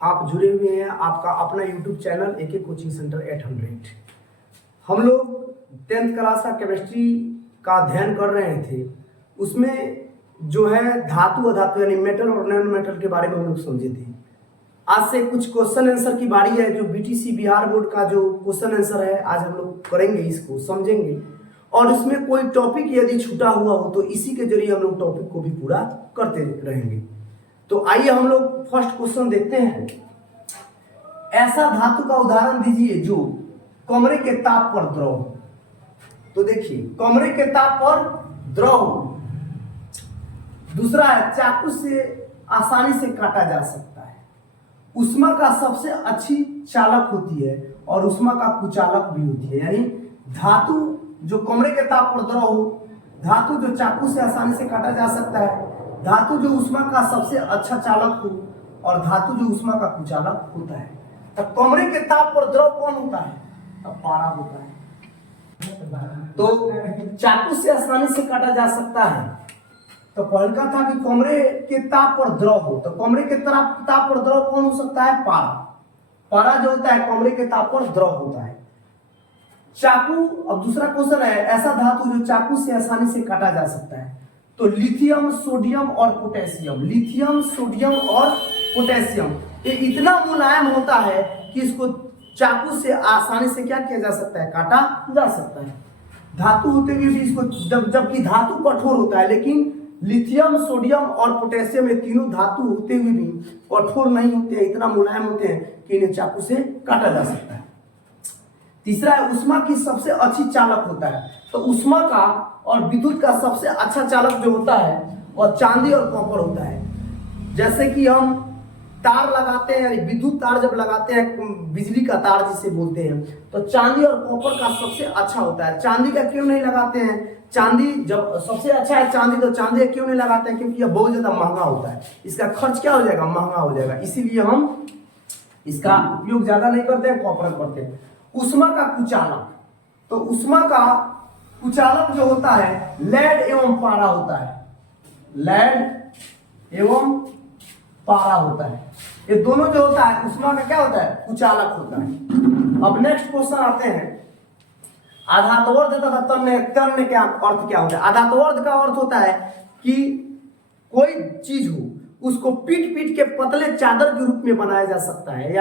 आप जुड़े हुए हैं आपका अपना YouTube channel AK coaching centre 800। हम लोग 10th क्लास का केमिस्ट्री का अध्ययन कर रहे थे। उसमें जो है धातु अधातु यानी मेटल और नॉन मेटल के बारे में हम लोग समझे थे। आज से कुछ क्वेश्चन आंसर की बारी है। जो बीटीसी बिहार बोर्ड का जो क्वेश्चन आंसर है आज हम लोग करेंगे, इसको समझेंगे और इसमें कोई टॉपिक यदि छूटा हुआ हो तो इसी के जरिए हम लोग टॉपिक को भी पूरा करते रहेंगे। तो आइए हम लोग फर्स्ट क्वेश्चन देखते हैं। ऐसा धातु का उदाहरण दीजिए जो कमरे के ताप पर द्रव हो। तो देखिए कमरे के ताप पर द्रव हो। दूसरा है चाकू से आसानी से काटा जा सकता है। उष्मा का सबसे अच्छी चालक होती है और उष्मा का कुचालक भी होती है। यानी धातु जो कमरे के ताप पर द्रव हो, धातु जो चाकू से आसानी से काटा जा सकता है, धातु जो उष्मा का सबसे अच्छा चालक हो और धातु जो उष्मा का कुचालक होता है। तो कमरे के ताप पर द्रव कौन होता है? तो पारा होता है। तो चाकू से आसानी से काटा जा सकता है। तो पहला था कि कमरे के ताप पर द्रव हो। तो कमरे के ताप पर द्रव कौन हो सकता है? पारा। पारा जो होता है कमरे के ताप पर द्रव होता है। चाकू। अब दूसरा क्वेश्चन है ऐसा धातु जो चाकू से आसानी से काटा जा सकता है। तो लिथियम, सोडियम और पोटेशियम। लिथियम, सोडियम और पोटेशियम ये इतना मुलायम होता है कि इसको चाकू से आसानी से क्या किया जा सकता है? काटा जा सकता है। धातु होते हुए भी इसको जबकि धातु कठोर होता है, लेकिन लिथियम, सोडियम और पोटेशियम ये तीनों धातु होते हुए भी कठोर नहीं होते, इतना मुलायम होते हैं कि इन्हें चाकू से काटा जा सकता है। तीसरा है उष्मा की सबसे अच्छी चालक होता है। तो उष्मा का और विद्युत का सबसे अच्छा चालक जो होता है वह चांदी और कॉपर होता है। जैसे कि हम तार लगाते हैं, यानी विद्युत तार जब लगाते हैं, बिजली का तार जिसे बोलते हैं, तो चांदी और कॉपर का सबसे अच्छा होता है। चांदी का क्यों नहीं लगाते हैं? चांदी जब सबसे अच्छा है चांदी, तो चांदी क्यों नहीं लगाते हैं? क्योंकि यह बहुत ज्यादा महंगा होता है, इसका खर्च क्या हो जाएगा? महंगा हो जाएगा। इसीलिए हम इसका उपयोग ज्यादा नहीं करते हैं, कॉपर करते हैं। उष्मा का कुचालक। तो उष्मा का कुचालक जो होता है लेड एवं पारा होता है। लेड एवं पारा होता है। ये दोनों जो होता है उष्मा का क्या होता है? कुचालक होता है। अब नेक्स्ट क्वेश्चन आते हैं। आधातुवर्ध तथा तन्य के अर्थ क्या होता है? आधातुवर्ध का अर्थ होता है कि कोई चीज हो उसको पीट पीट के पतले चादर के रूप में बनाया जा सकता है,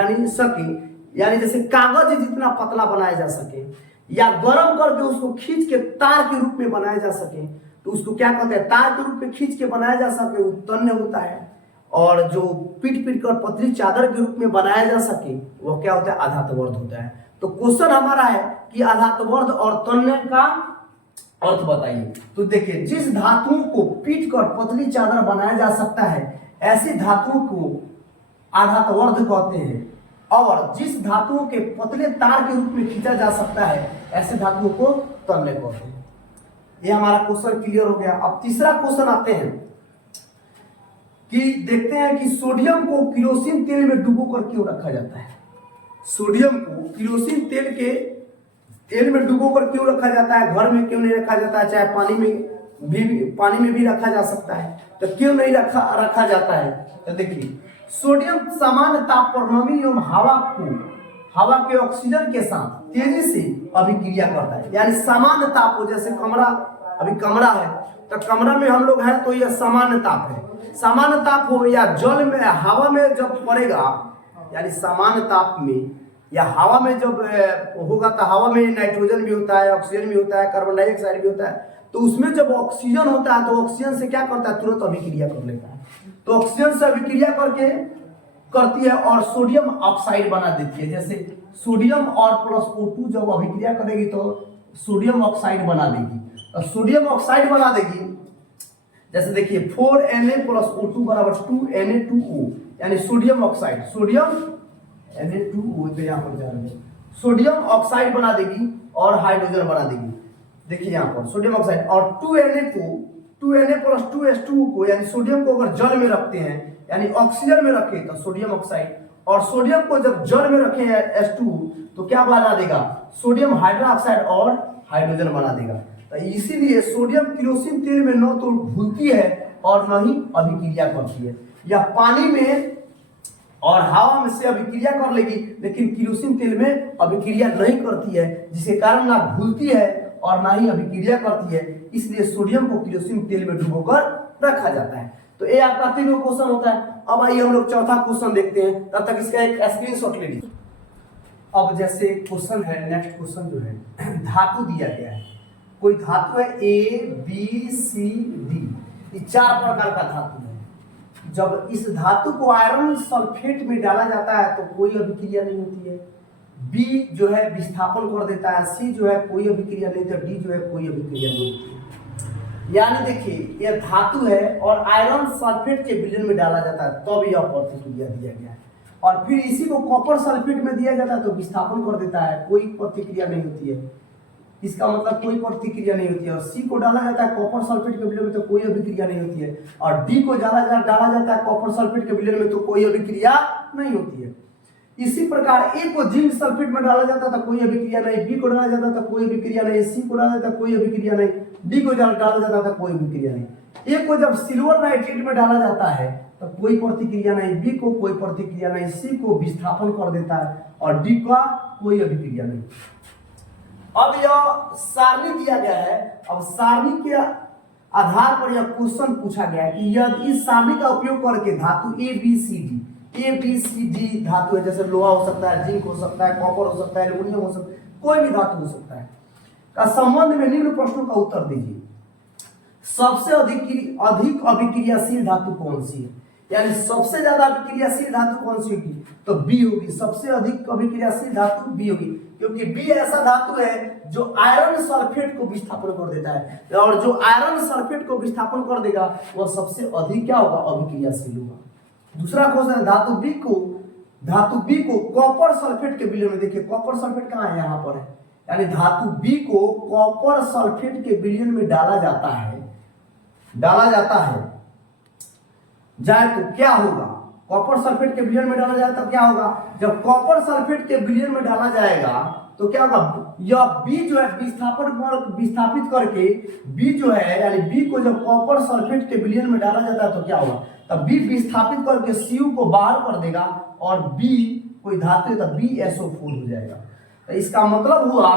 यानी जैसे कागज जितना पतला बनाया जा सके, या गर्म करके उसको खींच के तार के रूप में बनाया जा सके, तो उसको क्या कहते हैं? तार के रूप में खींच के बनाया जा सके वो तन्य होता है। और जो पीट पीट कर पतली चादर के रूप में बनाया जा सके वो क्या होता है? आधातुवर्ध होता है। तो क्वेश्चन हमारा है कि आधातुवर्ध और तन्य का अर्थ बताइए। तो देखिए जिस धातुओं को पीट कर पतली चादर बनाया जा सकता है ऐसी धातुओं को आधातुवर्ध कहते हैं, और जिस धातुओं के पतले तार के रूप में खींचा जा सकता है ऐसे धातुओं को तन्य कहते हैं। ये हमारा क्वेश्चन क्लियर हो गया। अब तीसरा क्वेश्चन आते हैं कि देखते हैं कि सोडियम को केरोसिन तेल में डुबोकर क्यों रखा जाता है? सोडियम को केरोसिन तेल में डुबोकर क्यों रखा जाता है? घर में क्यों नहीं रखा जाता है? चाहे पानी में भी रखा जा सकता है, तो क्यों नहीं रखा जाता है? तो देखिए सोडियम सामान्य ताप पर नमी एवं हवा के ऑक्सीजन के साथ तेजी से अभिक्रिया करता है। यानी सामान्य ताप हो, जैसे अभी कमरा है तो कमरा में हम लोग हैं तो यह सामान्य ताप है। सामान्य ताप हो या जल में हवा में जब पड़ेगा, यानी सामान्य ताप में या हवा में जब होगा तो हवा में नाइट्रोजन भी होता है, ऑक्सीजन भी होता है, कार्बन डाइऑक्साइड भी होता है। तो उसमें जब ऑक्सीजन होता है तो ऑक्सीजन से क्या करता है? तुरंत अभिक्रिया कर लेता है। तो ऑक्सीजन से अभिक्रिया करती है और सोडियम ऑक्साइड बना देती है। जैसे सोडियम और प्लस O2 जब अभिक्रिया करेगी तो सोडियम ऑक्साइड बना देगी। और सोडियम ऑक्साइड बना देगी, जैसे देखिए 4Na प्लस O2 बराबर 2Na2O, यानी सोडियम ऑक्साइड, सोडियम Na2O तो यहाँ पर जा रहे हैं, सोडियम ऑक्साइड बना देगी और हाइड्रोजन बना देगी। देखिए यहाँ पर सोडियम ऑक्साइड और 2Na प्लस 2H2O को, यानी सोडियम को अगर जल में रखते हैं यानी ऑक्सीजन में रखे तो सोडियम ऑक्साइड, और सोडियम को जब जल में रखे H2O तो क्या बना देगा? सोडियम हाइड्रोक्साइड और हाइड्रोजन बना देगा। तो इसीलिए सोडियम केरोसिन तेल में न तो घुलती है और न ही अभिक्रिया करती है। या पानी में और हवा में से अभिक्रिया कर लेगी, लेकिन केरोसिन तेल में अभिक्रिया नहीं करती है, जिसके कारण ना घुलती है और ना ही अभिक्रिया करती है। इसलिए सोडियम को केरोसिन तेल में डुबोकर रखा जाता है। तो ये आपका तीनों क्वेश्चन होता है। अब आइए हम लोग चौथा क्वेश्चन देखते हैं, तब तक इसका एक स्क्रीनशॉट ले लीजिए। अब जैसे क्वेश्चन है, नेक्स्ट क्वेश्चन जो है, धातु दिया गया है, कोई धातु है ABCD, ये 4 प्रकार का धातु है। जब इस धातु को आयरन सल्फेट में डाला जाता है तो कोई अभिक्रिया नहीं होती है, B जो है विस्थापन कर देता है, C जो है कोई अभिक्रिया नहीं होती है, D जो है कोई अभिक्रिया नहीं होती है। यानी देखिए यह धातु है और आयरन सल्फेट के विलयन में डाला जाता है तब यह प्रतिक्रिया दिया गया है, और फिर इसी को कॉपर सल्फेट में दिया जाता है तो विस्थापन कर देता है, कोई प्रतिक्रिया नहीं होती है। इसका मतलब कोई प्रतिक्रिया नहीं होती है। और सी को डाला जाता है कॉपर सल्फेट के विलयन में तो कोई अभिक्रिया नहीं होती है, और डी को डाला जाता है कॉपर सल्फेट के विलयन में तो कोई अभिक्रिया नहीं होती है। इसी प्रकार ए को जिंक सल्फेट में डाला जाता था कोई अभिक्रिया नहीं, बी को डाला जाता था कोई अभिक्रिया नहीं, सी को डाला जाता कोई अभिक्रिया नहीं, डी को डाला जाता था कोई अभिक्रिया नहीं। ए को जब सिल्वर नाइट्रेट में डाला जाता है तो कोई प्रतिक्रिया नहीं, बी को कोई प्रतिक्रिया नहीं, सी को विस्थापन कर देता है और डी का कोई अभिक्रिया नहीं। अब यह सारणी दिया गया है। अब सारणी के आधार पर यह क्वेश्चन पूछा गया है कि यदि इस सारणी का उपयोग करके धातु ABCD धातु है, जैसे लोहा हो सकता है, जिंक हो सकता है, कॉपर हो सकता है, एल्युमिनियम हो सकता है, कोई भी धातु हो सकता है, का संबंध में निम्न प्रश्नों का उत्तर दीजिए। सबसे अधिक अभिक्रियाशील धातु कौन सी है? यानी सबसे ज्यादा अभिक्रियाशील धातु कौन सी होगी? तो बी होगी। सबसे अधिक अभिक्रियाशील धातु बी होगी, क्योंकि बी ऐसा धातु है जो आयरन सल्फेट को विस्थापन कर देता है, और जो आयरन सल्फेट को विस्थापन कर देगा वह सबसे अधिक क्या होगा? अभिक्रियाशील होगा। दूसरा क्वेश्चन, धातु बी को कॉपर सल्फेट के विलयन में, देखिए कॉपर सल्फेट कहाँ है? यहाँ पर है। यानी धातु बी को कॉपर सल्फेट के विलयन में डाला जाता है जाए तो क्या होगा? कॉपर सल्फेट के विलयन में डाला जाए तो क्या होगा? जब कॉपर सल्फेट के विलयन में डाला जाएगा तो क्या होगा? यह बी जो है विस्थापित करके, बी जो है यानी बी को जब कॉपर सल्फेट के विलयन में डाला जाता है तो क्या होगा? तब बी विस्थापित करके Cu को बाहर कर देगा, और बी कोई धातु है तो BSO4 हो जाएगा। तो इसका मतलब हुआ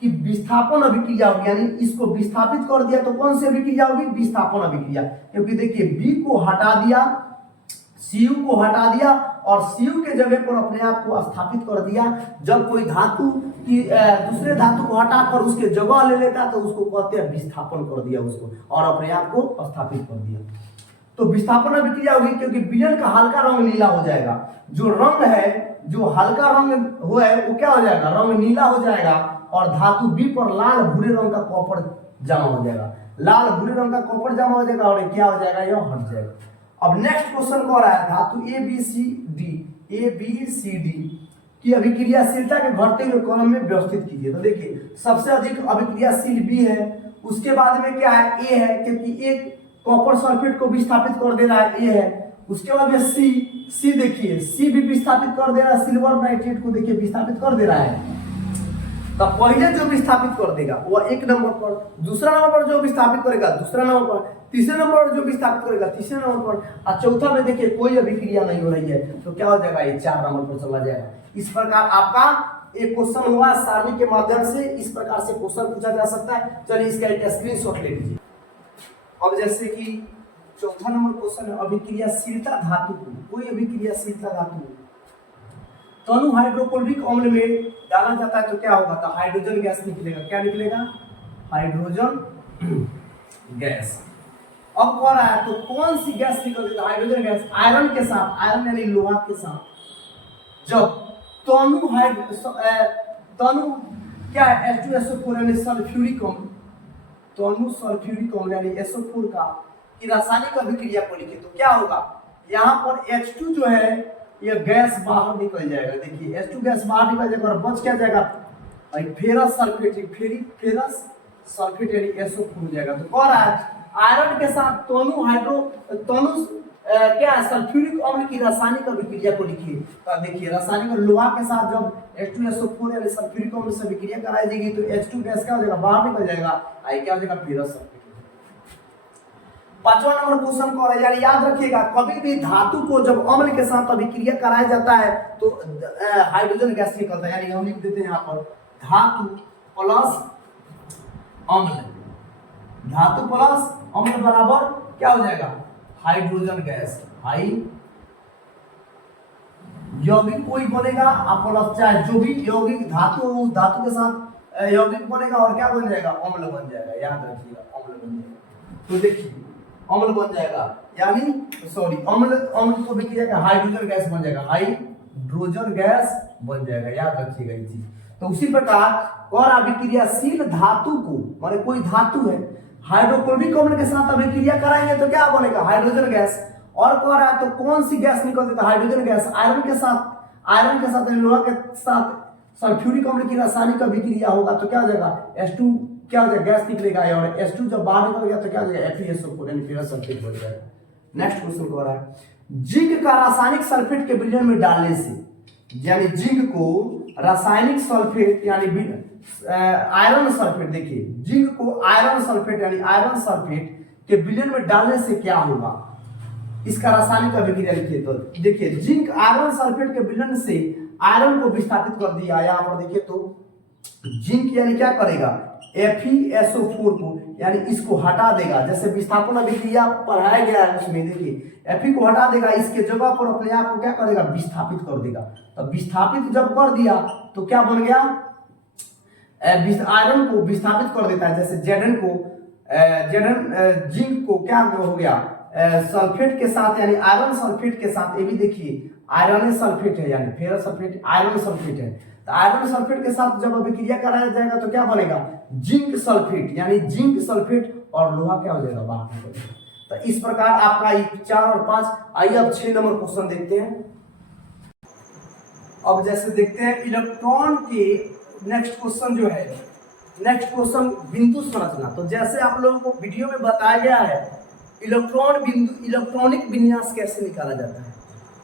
कि विस्थापन अभिक्रिया होगी, यानी इसको विस्थापित कर दिया तो कौन सी अभिक्रिया होगी? विस्थापन अभिक्रिया। क्योंकि देखिए बी को हटा दिया, Cu को हटा दिया और Cu के जगह पर अपने आप को स्थापित कर दिया। जब कोई धातु की दूसरे धातु को हटाकर उसके जगह ले लेता तो उसको कहते हैं विस्थापन कर दिया उसको, और अपने आप को स्थापित कर दिया। तो विस्थापन अभिक्रिया होगी, क्योंकि विलयन का हल्का रंग नीला हो जाएगा। जो रंग है, जो हल्का रंग हो है वो क्या हो जाएगा? रंग नीला हो जाएगा, और धातु बी पर लाल भूरे रंग का कॉपर जमा हो जाएगा। लाल भूरे रंग का कॉपर जमा हो जाएगा और क्या हो जाएगा? यह हट जाएगा। अब नेक्स्ट क्वेश्चन को आ रहा है, धातु ABCD की अभिक्रियाशीलता के घटते हुए कॉलम में व्यवस्थित कीजिए। तो देखिए सबसे अधिक अभिक्रियाशील बी है, उसके बाद में क्या है? ए है, क्योंकि एक कॉपर सल्फेट को विस्थापित कर दे रहा है, ए है। उसके बाद में सी देखिए, सी भी विस्थापित कर दे रहा है, सिल्वर नाइट्रेट को देखिए विस्थापित कर दे रहा है। तो पहले जो विस्थापित कर देगा वह 1 नंबर पर, दूसरा नंबर पर जो विस्थापित करेगा दूसरा नंबर पर, तीसरे नंबर पर जो विस्थापित करेगा तीसरे नंबर पर, और चौथा में देखिए कोई अभिक्रिया नहीं हो रही है तो क्या हो जाएगा? ये 4 नंबर पर चला जाएगा। इस प्रकार आपका एक क्वेश्चन हुआ सारणी के माध्यम से, इस प्रकार से क्वेश्चन पूछा जा सकता है। चलिए इसका एक स्क्रीनशॉट ले लीजिए। अब जैसे कि चौथा नंबर क्वेश्चन है, अभिक्रियाशीलता धातु को, कोई अभिक्रियाशीलता धातु तनु हाइड्रोक्लोरिक अम्ल में डाला जाता है तो क्या होगा? तो हाइड्रोजन गैस निकलेगा। क्या निकलेगा? Hydrogen gas. अब कह रहा है तो कौन सी गैस निकलती है? हाइड्रोजन गैस आयरन के साथ, आयरन यानी लोहा के साथ जब तनु क्या है? H2SO4 यानी सल्फ्यूरिक अम्ल, तनु सल्फ्यूरिक अम्ल यानी SO4 का की रासायनिक अभिक्रिया को लिखे तो क्या होगा? यहाँ पर H2 जो है यह गैस बाहर निकल जाएगा। देखिए H2 गैस बाहर निकल जाएगा और बच क्या जाएगा? फेरस सल्फेट, फेरस सल्फेट यानी SO4 हो जाएगा। तो कह रहा है आयरन के साथ तनु क्या सल्फ्यूरिक अम्ल की रासायनिक अभिक्रिया को लिखिए। तो देखिए रासायनिक लोहा के साथ जब H2SO4 यानी सल्फ्यूरिक अम्ल से अभिक्रिया कराई जाएगी तो H2 गैस क्या हो जाएगा? बाहर निकल जाएगा, क्या हो जाएगा? Ferrous sulphate. पांचवा नंबर क्वेश्चन कौन है, यानी याद रखिएगा कभी भी धातु को जब अम्ल के साथ अभिक्रिया कराया जाता है तो हाइड्रोजन गैस निकलता है। यानी हम लिख देते हैं यहाँ पर धातु प्लस अम्ल, धातु प्लस अम्ल बराबर क्या हो जाएगा, हाइड्रोजन गैस। यौगिक कोई बनेगा प्लस चाहे जो भी यौगिक धातु धातु के साथ यौगिक बनेगा और क्या बन जाएगा, अम्ल बन जाएगा। याद रखिएगा अम्ल बन जाएगा। तो देखिए अम्ल बन जाएगा, यानी सॉरी अम्ल को बिक्रिया का हाइड्रोजन गैस बन जाएगा, हाइड्रोजन गैस बन जाएगा। याद रखिएगा ये चीज। तो उसी प्रकार और अभिक्रियाशील धातु को, माने कोई धातु है हाइड्रोक्लोरिक अम्ल के साथ अभिक्रिया कराएंगे तो क्या बनेगा, हाइड्रोजन गैस। और कह रहा है तो कौन सी गैस निकलती है, हाइड्रोजन गैस। आयरन के साथ लोहा के साथ सल्फ्यूरिक अम्ल की रासायनिक अभिक्रिया होगा तो क्या हो जाएगा, H2 क्या हो जाएगा, गैस निकलेगा। और H2 जब बाहर निकल गया तो क्या हो जाएगा, FeSO4 यानी फेरस सल्फेट हो जाएगा। नेक्स्ट क्वेश्चन कह रहा है जिंक का रासायनिक सल्फेट के विलयन में डालने से, यानी जिंक को रासायनिक सल्फेट यानी आयरन सल्फेट, देखिए जिंक को आयरन सल्फेट यानी आयरन सल्फेट के विलयन में डालने से क्या होगा, इसका रासायनिक अभिक्रिया लिखिए। तो देखिए जिंक आयरन सल्फेट के विलयन से आयरन को विस्थापित कर दिया। यहाँ पर देखिए तो जिंक यानी क्या करेगा, FeSO4 को यानी इसको हटा देगा। जैसे विस्थापन अभिक्रिया पढ़ाया गया है उसमें देखिए Fe को हटा देगा, इसके जगह पर अपने आप को क्या करेगा, विस्थापित कर देगा। तो विस्थापित जब कर दिया तो क्या बन गया, आयरन को विस्थापित कर देता है। जैसे जिंक को क्या हो गया, सल्फेट के साथ यानी आयरन सल्फेट के साथ, ये भी देखिए आयरन सल्फेट है यानी फेरस सल्फेट आयरन सल्फेट है। तो आयरन सल्फेट के साथ जब अभिक्रिया कराया जाएगा तो क्या बनेगा, जिंक सल्फेट यानी जिंक सल्फेट और लोहा क्या हो जाएगा, बाहर निकल जाएगा। तो इस प्रकार आपका 4 और 5। आइए अब 6 नंबर क्वेश्चन देखते हैं। अब जैसे देखते हैं इलेक्ट्रॉन के नेक्स्ट क्वेश्चन जो है, नेक्स्ट क्वेश्चन बिंदु संरचना। तो जैसे आप लोगों को वीडियो में बताया गया है इलेक्ट्रॉनिक विन्यास कैसे निकाला जाता है।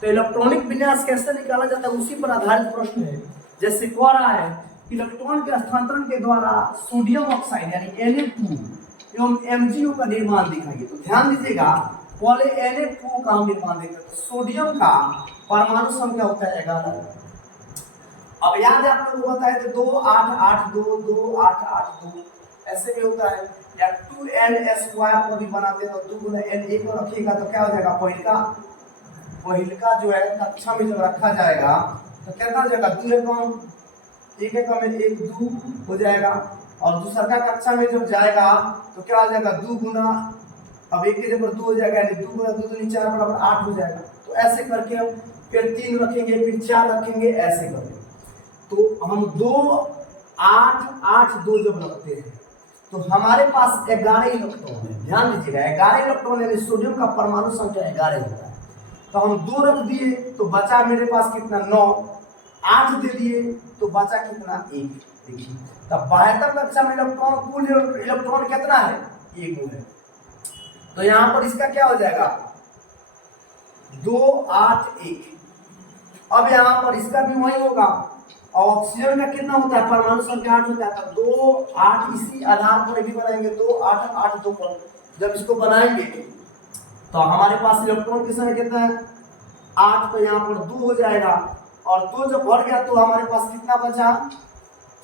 तो इलेक्ट्रॉनिक विन्यास कैसे निकाला जाता है उसी पर आधारित प्रश्न है। जैसे कह रहा है इलेक्ट्रॉन के हस्तांतरण के द्वारा सोडियम ऑक्साइड यानी Na2 एवं MgO का निर्माण दिखाइए। तो ध्यान दीजिएगा पहले Na2 का हम निर्माण देखें। तो सोडियम का परमाणु संख्या होता है 11। अब याद है आप लोगों को बताया तो 2 8 8 2 2 8 8 2 ऐसे भी होता है, या 2n² को भी बनाते हैं तो 2 n एक को रखिएगा तो क्या हो जाएगा, पहिलका जो है कक्षा में जब रखा जाएगा तो कितना हो जाएगा, 2 एक में 1 2 हो जाएगा। और दूसरा कक्षा में जब जाएगा तो क्या हो जाएगा, 2 गुना, अब 1 के जगह 2 हो जाएगा यानी 2 गुना 2 दूनी 4 बराबर 8 हो जाएगा। तो ऐसे करके हम फिर 3 रखेंगे फिर 4 रखेंगे, ऐसे करके तो हम 2 8 8 2 जब रखते हैं तो हमारे पास 11 इलेक्ट्रॉन है। ध्यान दीजिएगा 11 इलेक्ट्रॉन यानी सोडियम का परमाणु संख्या 11 होता है। तो हम 2 रख दिए तो बचा मेरे पास कितना 9, 8 दे दिए तो बचा कितना 1। देखिए तब 72 कक्षा में इलेक्ट्रॉन कुल इलेक्ट्रॉन कितना है, 1 है। तो यहाँ पर इसका क्या हो जाएगा 2 8 1। अब यहाँ पर इसका भी वही होगा। और ऑक्सीजन का कितना होता है, परमाणु संख्या 8 होता है। तो 2 8 इसी आधार पर भी बनाएंगे 2 8 8 2 पर जब इसको बनाएंगे तो हमारे पास इलेक्ट्रॉन की संख्या कितना है 8। तो यहाँ पर 2 हो जाएगा और 2 जब बढ़ गया तो हमारे पास कितना बचा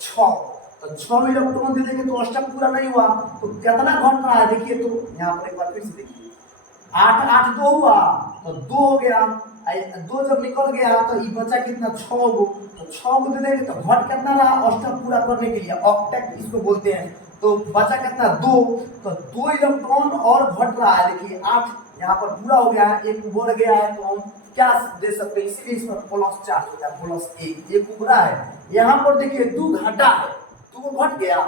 6। तो 6 इलेक्ट्रॉन दे देंगे तो अष्टक पूरा नहीं हुआ तो कितना घट रहा है देखिए। तो यहाँ पर एक बार फिर से देखिए 8 8 2 हुआ तो 2 हो गया, 2 जब निकल गया तो ये बचा कितना 6 गो। तो 6 को दे देंगे तो घट कितना रहा, अष्टक पूरा करने के लिए ऑक्टेट इसको बोलते हैं। तो बचा कितना 2। तो 2 इलेक्ट्रॉन और घट रहा है देखिए 8 यहाँ पर पूरा हो गया है, 1 बढ़ गया है। तो हम क्या दे सकते हैं, इसीलिए इसमें +4 होता है +1। ये उभरा है यहाँ पर देखिए 2 घटा है, 2 घट गया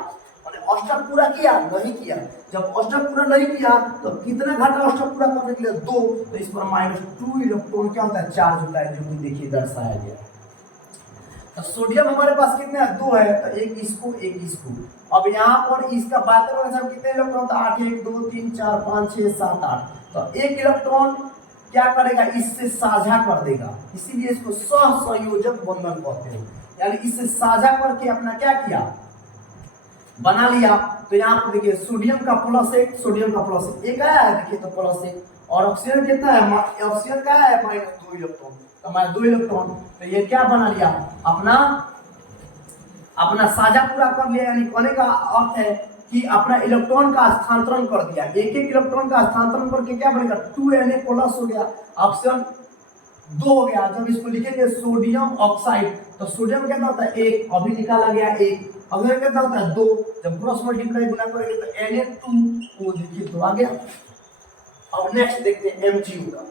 और अष्टक पूरा किया नहीं किया। जब अष्टक पूरा नहीं किया तो कितना घटा अष्टक पूरा करने के लिए 2। तो इस पर -2 इलेक्ट्रॉन क्या होता है चार्ज होता है, जो कि देखिए दर्शाया गया है। तो सोडियम हमारे पास कितने हैं 2 है तो एक इसको एक इसको। अब यहाँ पर इसका वातावरण कितने इलेक्ट्रॉन था 8 1 2 3 4 5 6 7 8। तो एक इलेक्ट्रॉन क्या करेगा इससे साझा कर देगा, इसीलिए इसको सहसंयोजक बंधन कहते हैं। यानी इससे साझा करके अपना क्या किया बना लिया। तो यहाँ पर देखिए सोडियम का +1, सोडियम का +1 आया है, देखिए तो +1, और ऑक्सीजन कितना है, ऑक्सीजन का है -2 इलेक्ट्रॉन, तो -2 इलेक्ट्रॉन। तो ये क्या बना लिया, अपना अपना साझा पूरा कर लिया, यानी कहने का अर्थ है कि अपना इलेक्ट्रॉन का स्थानांतरण कर दिया। एक एक इलेक्ट्रॉन का स्थानांतरण करके क्या बनेगा, 2Na+ हो गया, ऑप्शन 2 हो गया। जब इसको लिखेंगे सोडियम ऑक्साइड, तो सोडियम कितना होता है 1, अभी निकाला गया 1, अगर कितना होता है 2, जब क्रॉस मल्टीप्लाई गुना करेंगे तो Na2 वो देखिए तो आ गया। अब नेक्स्ट देखते हैं MgO का।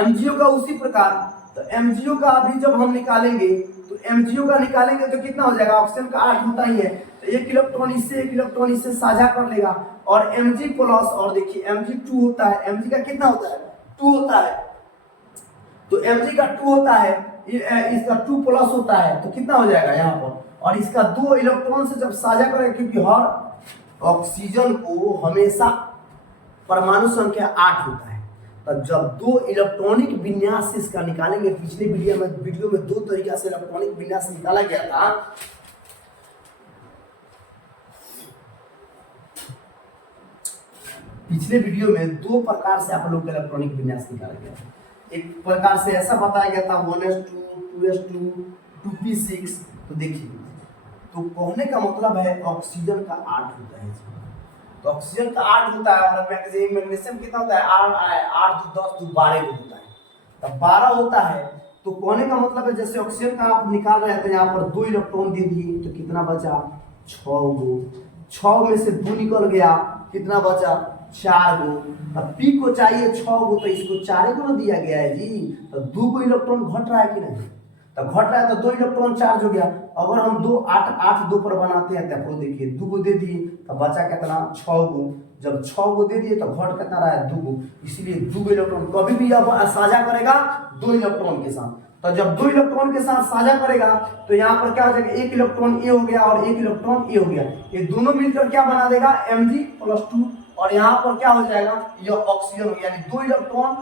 MgO का उसी प्रकार, तो MgO का अभी जब हम निकालेंगे तो MgO का निकालेंगे तो कितना हो जाएगा, ऑक्सीजन का 8 होता ही है, तो एक इलेक्ट्रॉन इससे साझा कर लेगा, और Mg+, और देखिए Mg2 होता है, Mg का कितना होता है 2 होता है, तो Mg का 2 होता है, इसका 2+ होता है, तो कितना हो जाएगा यहाँ पर, और इसका 2 इलेक्ट्रॉन से जब साझा करेगा, क्योंकि हर ऑक्सीजन को हमेशा परमाणु संख्या 8 होता है, तो जब 2 इलेक्ट्रॉनिक विन्यास से इसका निकालेंगे, पिछले वीडियो में 2 तरीका से इलेक्ट्रॉनिक विन्यास निकाला गया था। पिछले वीडियो में 2 प्रकार से आप लोग का इलेक्ट्रॉनिक विन्यास निकाला गया था। एक प्रकार से ऐसा बताया गया था 1s2, 2s2, 2p6। तो देखिए, तो कहने का मतलब है ऑक्सीजन का 8 होता है, तो ऑक्सीजन का 8 होता है, और मैग्नीशियम कितना होता है 8 2 10 12 होता है, तब 12 होता है। तो कहने का मतलब है जैसे ऑक्सीजन का आप निकाल रहे हैं, तो यहाँ पर 2 इलेक्ट्रॉन दे दिए, तो कितना बचा 6 गो, 6 में से 2 निकल गया, कितना बचा 4 गो। अब पी को चाहिए 6 गो, तो इसको 4 गो दिया गया है जी, तो 2 गो इलेक्ट्रॉन घट रहा है कि नहीं, तो घट रहा है, तो 2 इलेक्ट्रॉन चार्ज हो गया। अगर हम 2 8 8 2 पर बनाते हैं, तो देखिए 2 गो दे दिए, तो बचा कितना 6 गो, जब 6 गो दे दिए तो घट कितना रहा है 2 गो, इसलिए 2 गो इलेक्ट्रॉन कभी भी अब साझा करेगा 2 इलेक्ट्रॉन के साथ। तो जब 2 इलेक्ट्रॉन के साथ साझा करेगा, तो यहाँ पर क्या हो जाएगा, 1 इलेक्ट्रॉन ए हो गया और 1 इलेक्ट्रॉन ए हो गया, ये दोनों मिलकर क्या बना देगा Mg+2, और यहाँ पर क्या हो जाएगा, ये ऑक्सीजन हो गया, यानी 2 इलेक्ट्रॉन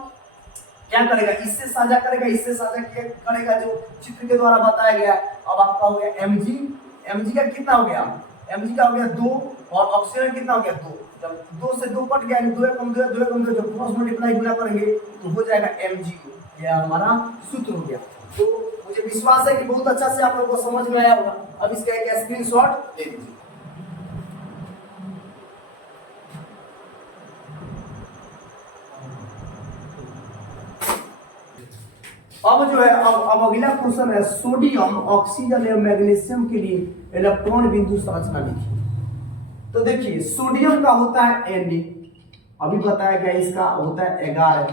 क्या करेगा, इससे साझा करेगा, इससे साझा करेगा, जो चित्र के द्वारा बताया गया। अब आपका हो गया Mg का कितना हो गया, Mg का हो गया 2, और ऑक्सीजन कितना हो गया 2, जब 2 से 2 कट गया, 2 कम 2 2 कम 2, जब क्रॉस मल्टीप्लाई गुना करेंगे तो हो जाएगा Mg, यह हमारा सूत्र हो गया। तो मुझे विश्वास है कि बहुत अच्छा से आप लोगों को समझ में आया होगा। अब इसका एक स्क्रीनशॉट ले लीजिए। अब जो है, अब अगला क्वेश्चन है, सोडियम, ऑक्सीजन या मैग्नीशियम के लिए इलेक्ट्रॉन बिंदु संरचना लिखिए। तो देखिए सोडियम का होता है Na, अभी बताया गया, इसका होता है 11।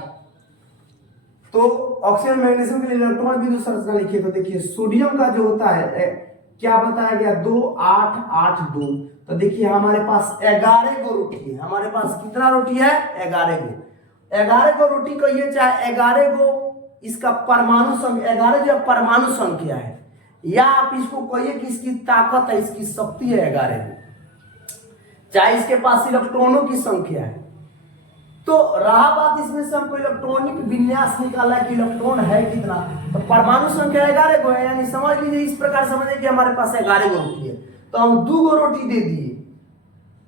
तो ऑक्सीजन मैग्नीशियम के लिए इलेक्ट्रॉन बिंदु संरचना लिखिए। तो देखिए सोडियम का जो होता है क्या बताया गया 2 8 8 2, तो देखिए हमारे पास 11 गो रोटी है, हमारे पास कितना रोटी है 11 गो, 11 गो रोटी कहिए चाहे 11 गो इसका परमाणु संख्या, 11 जो परमाणु संख्या है, या आप इसको कहिए कि इसकी ताकत है, इसकी शक्ति है 11, चाहे इसके पास इलेक्ट्रॉनों की संख्या है। तो रहा बात इसमें से हमको इलेक्ट्रॉनिक विन्यास निकालना है कि इलेक्ट्रॉन है कितना, तो परमाणु संख्या 11 को है, यानी समझ लीजिए इस प्रकार समझिए कि हमारे पास 11 गो रोटी है, तो हम 2 गो रोटी दे दिए,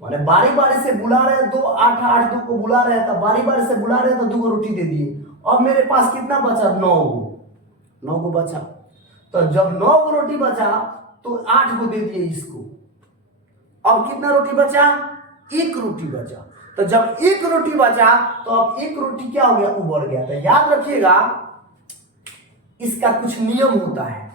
माने बारी बारी से बुला रहे हैं, 2 8 8 2 को बुला रहे हैं, तो बारी बारी से बुला रहे हैं, तो 2 गो रोटी दे दिए। अब मेरे पास कितना बचा 9 गो बचा, तो जब 9 गो रोटी बचा तो 8 गो दे दिए इसको, अब कितना रोटी बचा 1 रोटी बचा, तो जब 1 रोटी बचा तो अब 1 रोटी क्या हो गया उबर गया। तो याद रखिएगा इसका कुछ नियम होता है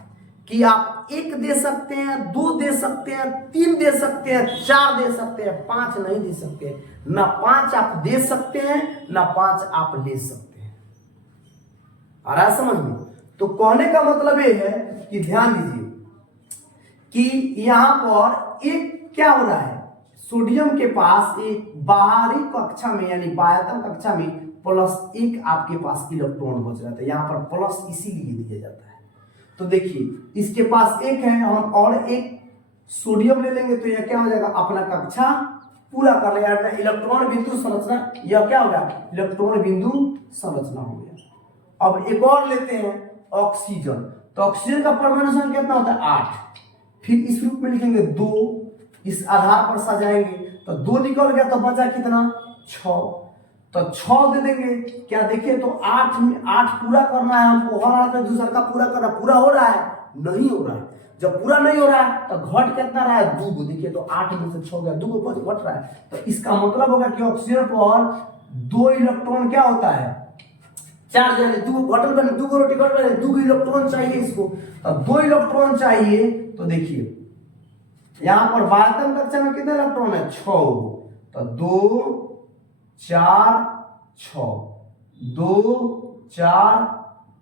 कि आप 1 दे सकते हैं, 2 दे सकते हैं, 3 दे सकते हैं, 4 दे सकते हैं, 5 नहीं दे सकते, ना 5 आप दे सकते हैं ना 5 आप ले सकते हैं। आ रहा है समझ में? तो कहने का मतलब ये है कि ध्यान दीजिए कि यहां पर एक क्या हो रहा है, सोडियम के पास एक बाहरी कक्षा में यानी बाह्यतम कक्षा में +1 आपके पास इलेक्ट्रॉन बच रहा था, यहाँ पर प्लस इसीलिए दिया जाता है। तो देखिए इसके पास 1 है, हम और 1 सोडियम ले लेंगे तो यह क्या हो जाएगा, अपना कक्षा पूरा कर लेगा, इलेक्ट्रॉन बिंदु संरचना, यह क्या हो गया इलेक्ट्रॉन बिंदु संरचना हो गया। अब एक और लेते हैं ऑक्सीजन, तो ऑक्सीजन का परमाणु संख्या कितना होता है 8, फिर इस रूप में लिखेंगे 2 इस आधार पर सजाएंगे तो 2 निकल गया तो बचा कितना 6, तो 6 दे देंगे। क्या देखिए तो 8 में 8 पूरा करना है हमको, हर हाथ में दूसरा का पूरा करना, पूरा हो रहा है नहीं हो रहा है। जब पूरा नहीं हो रहा है तो घट कितना रहा है 2, देखिए तो 8 में से 6 गया 2 घट रहा है। तो इसका मतलब होगा कि ऑक्सीजन पर 2 इलेक्ट्रॉन क्या होता है चार्ज, यानी 2 घटल बने 2 रोटी घट बने 2 इलेक्ट्रॉन चाहिए इसको, तो 2 इलेक्ट्रॉन चाहिए। तो देखिए यहां पर वायतन कक्षा में कितने इलेक्ट्रॉन है 6, तो 2 4 6 2 4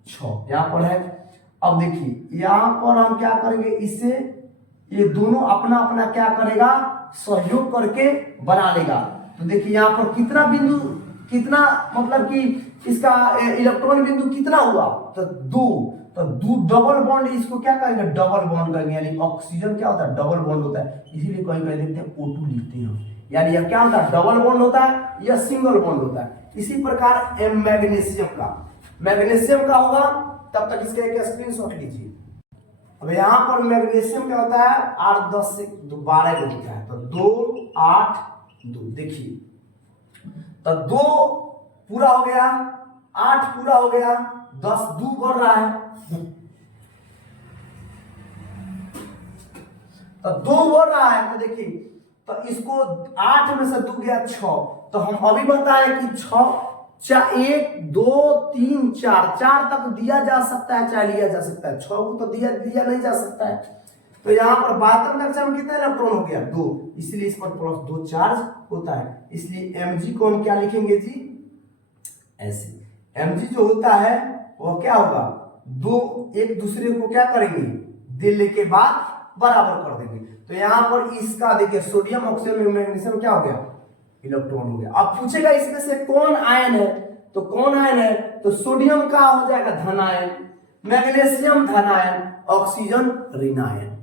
6 यहां पर है। अब देखिए यहां पर हम क्या करेंगे, इससे ये दोनों अपना अपना क्या करेगा सहयोग करके बना लेगा। तो देखिए यहां पर कितना बिंदु, कितना मतलब कि इसका इलेक्ट्रॉन बिंदु कितना हुआ तो 2, तो 2 डबल बॉन्ड, इसको क्या कहेंगे डबल बॉन्ड कहेंगे। यानी ऑक्सीजन क्या होता है डबल बॉन्ड होता है, इसीलिए कहीं कहीं देखते हैं O2 लिखते हैं हम। यानी यह क्या होता है डबल बॉन्ड होता है या सिंगल बॉन्ड होता है। इसी प्रकार मैग्नीशियम का होगा। तब तक इसका एक स्क्रीनशॉट लीजिए। अब यहाँ पर मैग्नीशियम क्या होता है 8 10 से 12 को लिखा है, तो 2 8 2 देखिए तो 2 पूरा हो गया, 8 पूरा हो गया, 10 2 बढ़ रहा है, तो 2 बढ़ रहा है। तो देखिए तो इसको 8 में से 2 गया 6, तो हम अभी बताए कि 6 1 2 3 4 तक दिया जा सकता है चाहे लिया जा सकता है, 6 को तो दिया नहीं जा सकता है। तो यहाँ पर 72 कक्षा में कितने इलेक्ट्रॉन हो गया 2, इसलिए इस पर +2 चार्ज होता है। इसलिए Mg को हम क्या लिखेंगे जी ऐसे। Mg जो होता है वो क्या होगा, 2 एक दूसरे को क्या करेंगे देने के बाद बराबर कर देंगे। तो यहाँ पर इसका देखिए सोडियम ऑक्सीजन मैग्नीशियम क्या हो गया इलेक्ट्रॉन हो गया। अब पूछेगा इसमें से कौन आयन है, तो कौन आयन है, तो सोडियम का हो जाएगा धन आयन, मैग्नीशियम धन आयन, ऑक्सीजन ऋण आयन।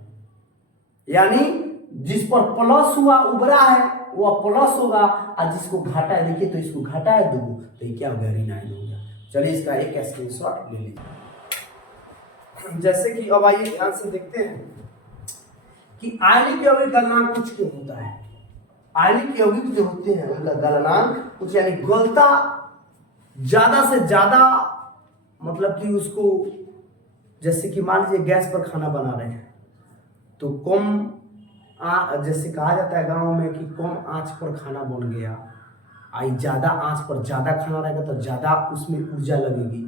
यानी जिस पर प्लस हुआ उभरा है वह प्लस होगा, और जिसको घाटा है देखिए तो इसको घाटा है 2, तो ये क्या हो गया ऋण आयन हो गया। चलिए इसका एक स्क्रीनशॉट ले लीजिए। जैसे कि अब आइए ध्यान से देखते हैं कि आयनिक यौगिक गलनांक कुछ क्यों होता है। आयनिक यौगिक जो होते हैं उनका गलनांक कुछ, यानी गलता ज्यादा से ज्यादा, मतलब कि उसको जैसे कि मान लीजिए गैस पर खाना बना रहे हैं तो कम जैसे कहा जाता है गांव में कि कम आंच पर खाना बन गया, आई ज्यादा आंच पर ज्यादा खाना रहेगा तो ज्यादा उसमें ऊर्जा लगेगी।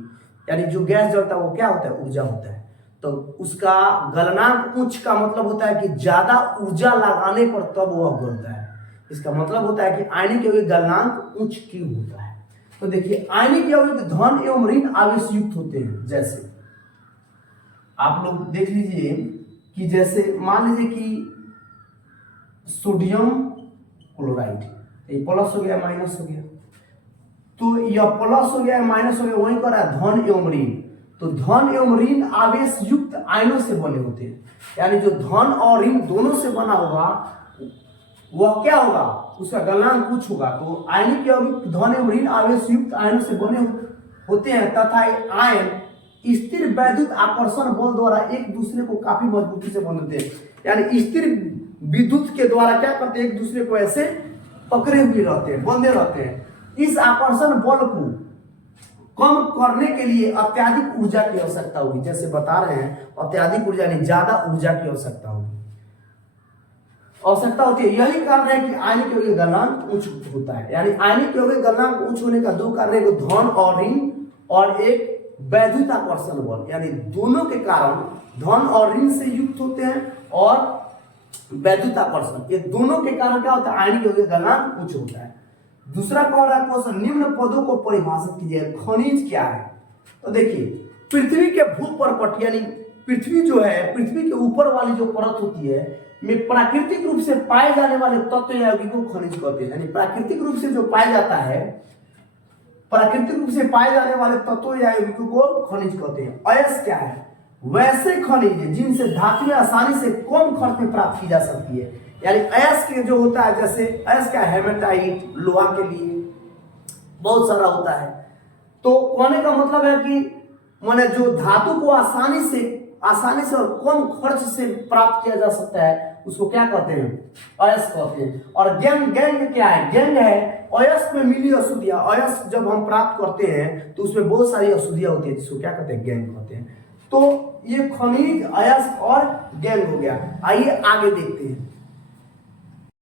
यानी जो गैस जलता है वो क्या होता है ऊर्जा होता है, तो उसका गलनांक उच्च का मतलब होता है कि ज्यादा ऊर्जा लगाने पर तब वह गलता है। इसका मतलब होता है कि आयनिक यौगिक गलनांक उच्च क्यों होता है। तो देखिए आयनिक यौगिक धन एवं ऋण आवेश युक्त होते हैं। जैसे आप लोग देख लीजिए कि जैसे मान लीजिए कि सोडियम क्लोराइड, ये प्लस हो गया माइनस हो गया, तो यह प्लस हो गया माइनस हो गया, वही कर रहा है धन एवं ऋण। तो धन एवं ऋण आवेश युक्त आयनों से बने होते हैं, यानी जो धन और ऋण दोनों से बना होगा वह क्या होगा उसका गलनांक कुछ होगा। तो आयनिक यौगिक धन एवं ऋण आवेश युक्त आयनों से बने होते हैं तथा आयन स्थिर वैद्युत आकर्षण बल द्वारा एक दूसरे को काफी मजबूती से बांधते हैं। यानी स्थिर विद्युत के द्वारा क्या करते हैं एक दूसरे को ऐसे पकड़े हुए रहते हैं, बंधे रहते हैं। इस आकर्षण बल को कम करने के लिए अत्यधिक ऊर्जा की आवश्यकता होगी। जैसे बता रहे हैं अत्यधिक ऊर्जा यानी ज्यादा ऊर्जा की आवश्यकता होती है। यही कारण है कि आयनिक यौगिक गलनांक उच्च होता है। यानी आयनिक यौगिक गलनांक उच्च होने का 2 कारण है, धन और ऋण और एक वैद्युत आकर्षण बल, यानी दोनों के कारण धन और ऋण से युक्त होते हैं और वैद्युत आकर्षण, ये दोनों के कारण क्या होता है आयनिक यौगिक गलनांक उच्च होता है। दूसरा कह रहा है क्वेश्चन निम्न पदों को परिभाषित कीजिए। खनिज क्या है, तो देखिए पृथ्वी के भूपर्पट यानी पृथ्वी जो है पृथ्वी के ऊपर वाली जो परत होती है में प्राकृतिक रूप से पाए जाने वाले तत्व या यौगिकों को खनिज कहते हैं। यानी प्राकृतिक रूप से जो पाया जाता है, प्राकृतिक रूप से पाए जाने वाले तत्वों या यौगिकों को खनिज कहते हैं। अयस्क क्या है, वैसे खनिज जिनसे धातुएं आसानी से कम खर्च में प्राप्त की जा सकती है। यानी अयस्क जो होता है, जैसे अयस्क क्या हेमेटाइट लोहा के लिए बहुत सारा होता है। तो कहने का मतलब है कि माने जो धातु को आसानी से और कम खर्च से प्राप्त किया जा सकता है उसको क्या कहते हैं, अयस्क कहते हैं। और गैंग, गैंग क्या है, गैंग है अयस्क में मिली अशुद्धियां। अयस्क जब हम प्राप्त करते हैं तो उसमें बहुत सारी अशुद्धियां होती है, जिसको क्या कहते हैं, गैंग कहते हैं। तो ये खनिज, अयस्क और गैंग हो गया। आइए आगे देखते हैं।